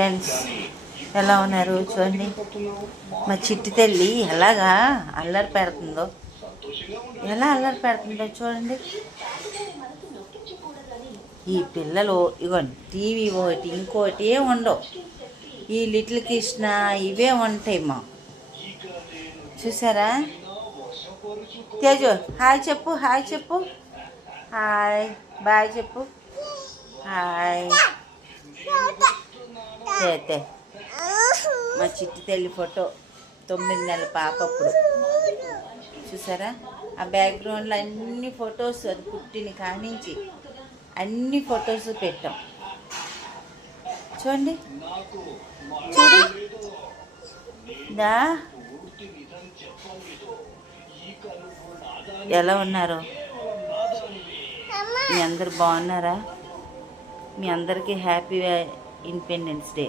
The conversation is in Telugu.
ఫ్రెండ్స్ ఎలా ఉన్నారు చూడండి. మా చిట్టి తల్లి ఎలాగా అల్లరి పెడుతుందో, ఎలా అల్లరి పెడుతుందో చూడండి. ఈ పిల్లలు ఇగోండి టీవీ ఒకటి ఇంకోటి ఏం ఉండవు. ఈ లిటిల్ కృష్ణ ఇవే ఉంటాయి. మా చూసారా? తేజు హాయ్ చెప్పు, హాయ్ చెప్పు, హాయ్ బాయ్ చెప్పు, హాయ్. అయితే మా చిట్టి తల్లి ఫోటో 9 నెలల పాప అప్పుడు చూసారా? ఆ బ్యాక్గ్రౌండ్లో అన్ని ఫొటోస్, అది పుట్టిన కానించి అన్ని ఫొటోస్ పెట్టాం. చూడండి చూడు దా ఎలా ఉన్నారో. మీ అందరు బాగున్నారా? మీ అందరికీ హ్యాపీ ఇండిపెండెన్స్ డే.